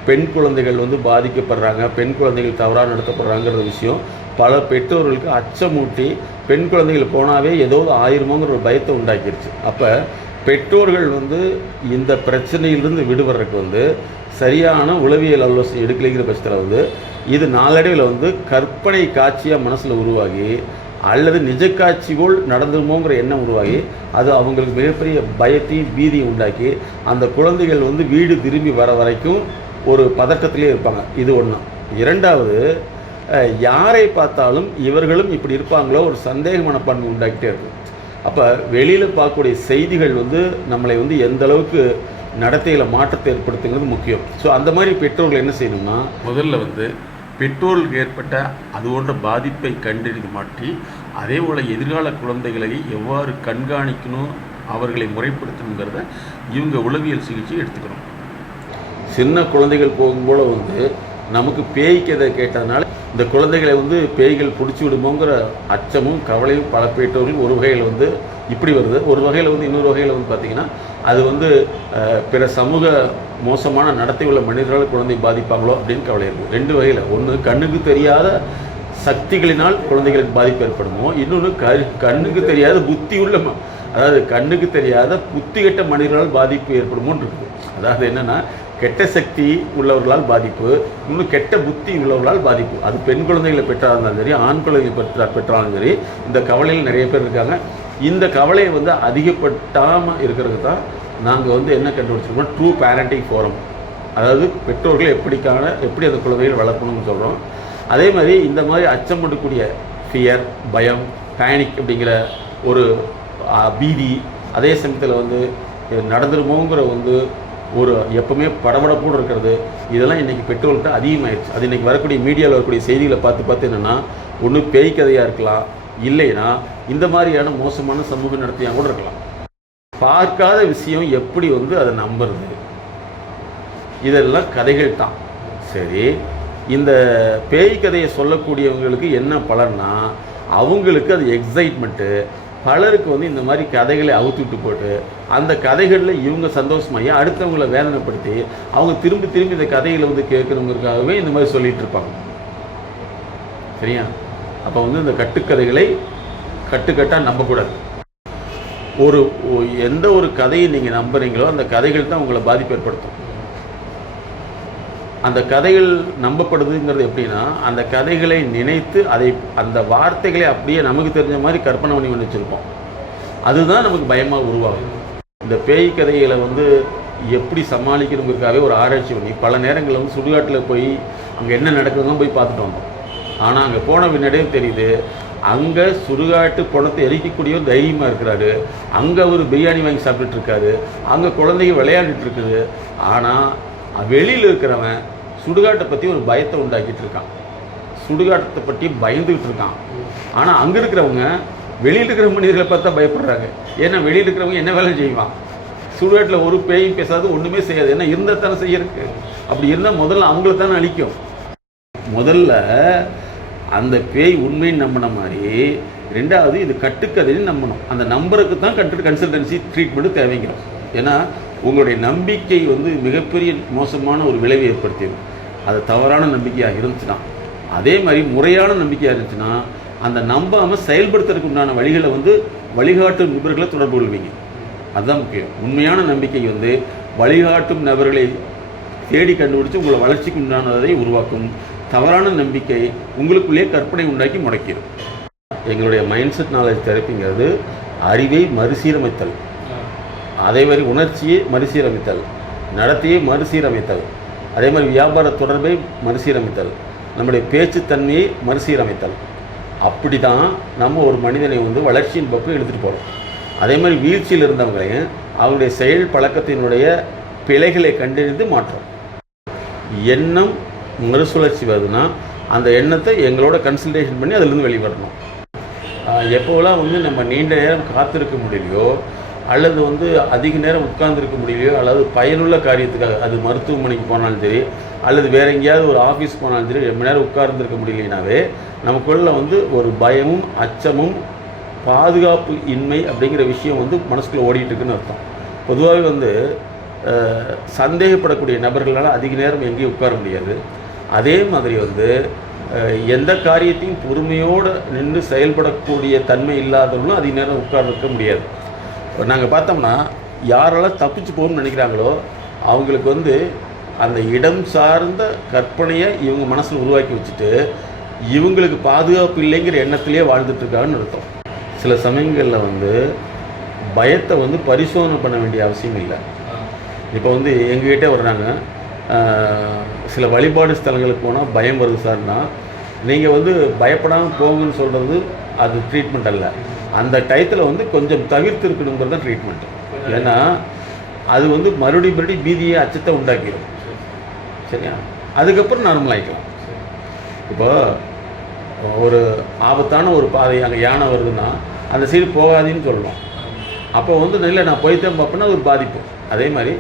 பெண் குழந்தைகள் வந்து பாதிக்கப்படுறாங்க பெண் குழந்தைகள் தவறாக நடத்தப்படுறாங்கிற விஷயம் பல பெற்றோர்களுக்கு அச்சமூட்டி பெண் குழந்தைகள் போனாவே ஏதோ ஆயிருமோங்கிற ஒரு பயத்தை உண்டாக்கிடுச்சு அப்போ பெற்றோர்கள் வந்து இந்த பிரச்சனையிலிருந்து விடுபடுறதுக்கு வந்து சரியான உளவியல் ஆலோசனை எடுக்கலைங்கிற பட்சத்தில் வந்து இது நாளடைவில் வந்து கற்பனை காட்சியாக மனசில் உருவாகி அல்லது நிஜ காட்சி போல் நடந்துருமோங்கிற எண்ணம் உருவாகி அது அவங்களுக்கு மிகப்பெரிய பயத்தையும் பீதியும் உண்டாக்கி அந்த குழந்தைகள் வந்து வீடு திரும்பி வர வரைக்கும் ஒரு பதட்டத்திலே இருப்பாங்க. இது ஒன்று இரண்டாவது யாரை பார்த்தாலும் இவர்களும் இப்படி இருப்பாங்களோ ஒரு சந்தேக மனப்பான்மை உண்டாக்கிட்டே இருக்கும். அப்போ வெளியில் பார்க்கக்கூடிய செய்திகள் வந்து நம்மளை வந்து எந்த அளவுக்கு நடத்தையில் மாற்றத்தை ஏற்படுத்துங்கிறது முக்கியம். ஸோ அந்த மாதிரி பெற்றோர்கள் என்ன செய்யணும்னா முதல்ல வந்து பெற்றோர்களுக்கு ஏற்பட்ட அது போன்ற பாதிப்பை கண்டறிந்து மாற்றி அதே போல் எதிர்கால குழந்தைகளை எவ்வாறு கண்காணிக்கணும் அவர்களை முறைப்படுத்தணுங்கிறத இவங்க உளவியல் சிகிச்சை எடுத்துக்கணும். சின்ன குழந்தைகள் போகும்போது வந்து நமக்கு பேய் கதை கேட்டதுனால இந்த குழந்தைகளை வந்து பேய்கள் பிடிச்சி விடுமோங்கிற அச்சமும் கவலையும் பல பெற்றோர்கள் ஒரு வகையில் வந்து இப்படி வருது. ஒரு வகையில் வந்து இன்னொரு வகையில் வந்து பார்த்திங்கன்னா அது வந்து பிற சமூக மோசமான நடத்தை உள்ள மனிதர்களால் குழந்தை பாதிப்பாங்களோ அப்படின்னு கவலை இருக்குது ரெண்டு வகையில். ஒன்று கண்ணுக்கு தெரியாத சக்திகளினால் குழந்தைகளுக்கு பாதிப்பு ஏற்படுமோ இன்னொன்று க கண்ணுக்கு தெரியாத புத்தி உள்ள அதாவது கண்ணுக்கு தெரியாத புத்தி கெட்ட மனிதர்களால் பாதிப்பு ஏற்படுமோன்னு இருக்குது அதாவது என்னென்னா கெட்ட சக்தி உள்ளவர்களால் பாதிப்பு இன்னும் கெட்ட புத்தி உள்ளவர்களால் பாதிப்பு. அது பெண் குழந்தைகளை பெற்றாக இருந்தாலும் சரி ஆண் குழந்தைகளை பெற்றா பெற்றாலும் சரி இந்த கவலையில் நிறைய பேர் இருக்காங்க. இந்த கவலையை வந்து அதிகப்படுத்தாமல் இருக்கிறதுக்கு தான் நாங்கள் வந்து என்ன கண்டுபிடிச்சிருக்கோம்? ட்ரூ பேரண்டிங் ஃபோரம் அதாவது பெற்றோர்கள் எப்படிக்கான எப்படி அந்த குழந்தைகள் வளர்க்கணும்னு சொல்கிறோம் அதே மாதிரி இந்த மாதிரி அச்சம் பண்ணக்கூடிய ஃபியர் பயம் பேனிக் அப்படிங்கிற ஒரு பீதி அதே சமயத்தில் வந்து நடந்துருமோங்கிற வந்து ஒரு எப்பவுமே படபடப்போடு இருக்கிறது. இதெல்லாம் இன்றைக்கி பெற்றோர்கிட்ட அதிகமாகிடுச்சு அது இன்றைக்கி வரக்கூடிய மீடியாவில் வரக்கூடிய செய்திகளை பார்த்து பார்த்து என்னென்னா ஒன்று பேய் கதையாக இருக்கலாம் இல்லைன்னா இந்த மாதிரியான மோசமான சமூக நடத்தியாக கூட இருக்கலாம். பார்க்காத விஷயம் எப்படி வந்து அதை நம்புறது? இதெல்லாம் கதைகள் தான். சரி இந்த பேய் கதையை சொல்லக்கூடியவங்களுக்கு என்ன பலன்னா அவங்களுக்கு அது எக்ஸைட்மெண்ட்டு பலருக்கு வந்து இந்த மாதிரி கதைகளை அவுத்துட்டு போட்டு அந்த கதைகளில் இவங்க சந்தோஷமாகி அடுத்தவங்களை வேதனைப்படுத்தி அவங்க திரும்பி திரும்பி இந்த கதைகளை வந்து கேட்கணுங்கிறதுக்காகவே இந்த மாதிரி சொல்லிகிட்டு இருப்பாங்க. சரியா? அப்போ வந்து இந்த கட்டுக்கதைகளை கட்டுக்கட்டாக நம்பக்கூடாது. ஒரு ஒ- எந்த ஒரு கதையை நீங்கள் நம்புறீங்களோ அந்த கதைகள் தான் உங்களை பாதிப்பு ஏற்படுத்தும். அந்த கதைகள் நம்பப்படுதுங்கிறது எப்படின்னா அந்த கதைகளை நினைத்து அதை அந்த வார்த்தைகளை அப்படியே நமக்கு தெரிஞ்ச மாதிரி கற்பனை பண்ணி பண்ணி வச்சுருப்போம் அதுதான் நமக்கு பயமாக உருவாகும் இந்த பேய் கதைகளை வந்து எப்படி சமாளிக்கணுங்கிறதுக்காகவே ஒரு ஆராய்ச்சி பண்ணி பல நேரங்களில் வந்து சுடுகாட்டில் போய் அங்கே என்ன நடக்குதுன்னு போய் பார்த்துட்டு வந்தோம். ஆனால் அங்கே போன பின்னாடியே தெரியுது. அங்கே சுடுகாட்டு பணத்தை எரிக்கக்கூடியவர் தைரியமாக இருக்கிறாரு. அங்கே அவர் பிரியாணி வாங்கி சாப்பிட்டுட்டு இருக்காரு அங்கே குழந்தைங்க விளையாண்டுட்டு இருக்குது ஆனால் வெளியில் இருக்கிறவன் சுடுகாட்டை பற்றி ஒரு பயத்தை உண்டாக்கிட்டு இருக்கான் சுடுகாட்டத்தை பற்றி பயந்துக்கிட்டு இருக்கான் ஆனால் அங்கே இருக்கிறவங்க வெளியில் இருக்கிற மனிதர்களை பார்த்தா பயப்படுறாங்க. ஏன்னா வெளியில் இருக்கிறவங்க என்ன வேலை செய்வான்? சுடுகாட்டில் ஒரு பேயும் பேசாது ஒன்றுமே செய்யாது. ஏன்னா இருந்தால் தானே செய்யறதுக்கு. அப்படி இருந்தால் முதல்ல அவங்கள தானே அழிக்கும். முதல்ல அந்த பேய் உண்மைன்னு நம்பின மாதிரி ரெண்டாவது இது கட்டுக்கதைன்னு நம்பணும். அந்த நம்பருக்கு தான் கட்டு கன்சல்டன்சி ட்ரீட்மெண்ட் தேவைங்கிறோம். ஏன்னா உங்களுடைய நம்பிக்கை வந்து மிகப்பெரிய மோசமான ஒரு விளைவை ஏற்படுத்திடும் அது தவறான நம்பிக்கையாக இருந்துச்சுன்னா. அதே மாதிரி முறையான நம்பிக்கையாக இருந்துச்சுன்னா அந்த நம்பாமல் செயல்படுத்துறதுக்கு உண்டான வழிகளை வந்து வழிகாட்டும் நிபுணர்களை தொடர்பு கொள்வீங்க. அதுதான் முக்கியம். உண்மையான நம்பிக்கை வந்து வழிகாட்டும் நபர்களை தேடி கண்டுபிடிச்சு உங்களை வளர்ச்சிக்கு உண்டானதை உருவாக்கும் தவறான நம்பிக்கை உங்களுக்குள்ளே கற்பனை உண்டாக்கி முடக்கிடும் எங்களுடைய மைண்ட் செட் நாலேஜ் தெரப்பிங்கிறது அறிவை மறுசீரமைத்தல். அதே மாதிரி உணர்ச்சியை மறுசீரமைத்தல். நடத்தையை மறுசீரமைத்தல். அதே மாதிரி வியாபார தொடர்பை மறுசீரமைத்தல். நம்முடைய பேச்சுத்தன்மையை மறுசீரமைத்தல். அப்படி தான் நம்ம ஒரு மனிதனை வந்து வளர்ச்சியின் பக்கம் எடுத்துகிட்டு போகிறோம் அதே மாதிரி வீழ்ச்சியில் இருந்தவங்களையும் அவங்களுடைய செயல் பழக்கத்தினுடைய பிழைகளை கண்டறிந்து மாற்றம் எண்ணம் மறுசுழற்சி வருதுன்னா அந்த எண்ணத்தை எங்களோட கன்சல்டேஷன் பண்ணி அதுலேருந்து வெளிவரணும். எப்போவெல்லாம் வந்து நம்ம நீண்ட நேரம் காத்திருக்க முடியலையோ அல்லது வந்து அதிக நேரம் உட்கார்ந்துருக்க முடியலையோ அல்லது பயனுள்ள காரியத்துக்காக அது மருத்துவமனைக்கு போனாலும் சரி அல்லது வேற எங்கேயாவது ஒரு ஆஃபீஸ் போனாலும் சரி ரொம்ப நேரம் உட்கார்ந்துருக்க முடியலனாவே நமக்குள்ள வந்து ஒரு பயமும் அச்சமும் பாதுகாப்பு இன்மை அப்படிங்கிற விஷயம் வந்து மனசுக்குள்ளே ஓடிட்டுருக்குன்னு அர்த்தம். பொதுவாகவே வந்து சந்தேகப்படக்கூடிய நபர்களால் அதிக நேரம் எங்கேயும் உட்கார முடியாது. அதே மாதிரி வந்து எந்த காரியத்தையும் பொறுமையோடு நின்று செயல்படக்கூடிய தன்மை இல்லாதவர்களும் அதிக நேரம் உட்கார்ந்துருக்க முடியாது. நாங்கள் பார்த்தோம்னா யாரெல்லாம் தப்பிச்சு போகணும்னு நினைக்கிறாங்களோ அவங்களுக்கு வந்து அந்த இடம் சார்ந்த கற்பனையை இவங்க மனசில் உருவாக்கி வச்சுட்டு இவங்களுக்கு பாதுகாப்பு இல்லைங்கிற எண்ணத்திலேயே வாழ்ந்துட்டு இருக்காங்கன்னு அர்த்தம். சில சமயங்களில் வந்து பயத்தை வந்து பரிசோதனை பண்ண வேண்டிய அவசியம் இல்லை. இப்போ வந்து எங்ககிட்ட வர்றாங்க சில வழிபாடு ஸ்தலங்களுக்கு போனால் பயம் வருது சார்னா நீங்கள் வந்து பயப்படாமல் போங்கன்னு சொல்கிறது அது ட்ரீட்மெண்ட் அல்ல. அந்த டயத்தில் வந்து கொஞ்சம் தவிர்த்து இருக்கணுங்கிறது தான் ட்ரீட்மெண்ட் ஏன்னா அது வந்து மறுபடியும் மறுபடியும் பீதியை அச்சத்தை உண்டாக்கிடும் சரியா? அதுக்கப்புறம் நார்மல் ஆகிக்கலாம் இப்போ ஒரு ஆபத்தான ஒரு பாதை அங்கே யானை வருதுன்னா அந்த சைடு போகாதீன்னு சொல்லலாம் அப்போ வந்து இல்லை நான் போய்த்தேன் பார்ப்பேன்னா ஒரு பாதிப்பு. அதே மாதிரி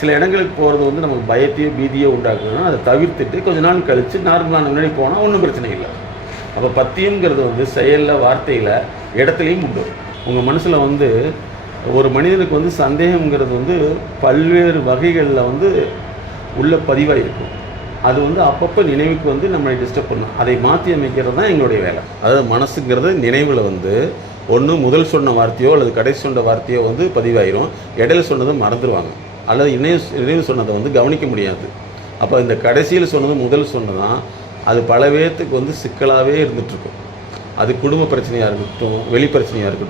சில இடங்களுக்கு போகிறது வந்து நமக்கு பயத்தையோ பீதியோ உண்டாக்குதுன்னா அதை தவிர்த்துட்டு கொஞ்ச நாள் கழித்து நார்மலான முன்னாடி போனால் ஒன்றும் பிரச்சனை இல்லை. அப்போ பத்தியம்ங்கிறது வந்து செயலில் வார்த்தையில் இடத்துலையும் உண்டு. உங்கள் மனசில் வந்து ஒரு மனிதனுக்கு வந்து சந்தேகங்கிறது வந்து பல்வேறு வகைகளில் வந்து உள்ள பதிவாக இருக்கும் அது வந்து அப்பப்போ நினைவுக்கு வந்து நம்மளை டிஸ்டர்ப் பண்ணும். அதை மாற்றி அமைக்கிறது தான் எங்களுடைய வேலை. அதாவது மனசுங்கிறது நினைவில் வந்து ஒன்று முதல் சொன்ன வார்த்தையோ அல்லது கடைசி சொன்ன வார்த்தையோ வந்து பதிவாயிரும். இடையில சொன்னதை மறந்துடுவாங்க அல்லது இணைய இணைவு சொன்னதை வந்து கவனிக்க முடியாது. அப்போ இந்த கடைசியில் சொன்னது முதல் சொன்னதான் அது பல பேர்த்துக்கு வந்து சிக்கலாகவே இருந்துகிட்ருக்கும் அது குடும்ப பிரச்சனையாக இருக்கட்டும் வெளி பிரச்சனையாக இருக்கட்டும்.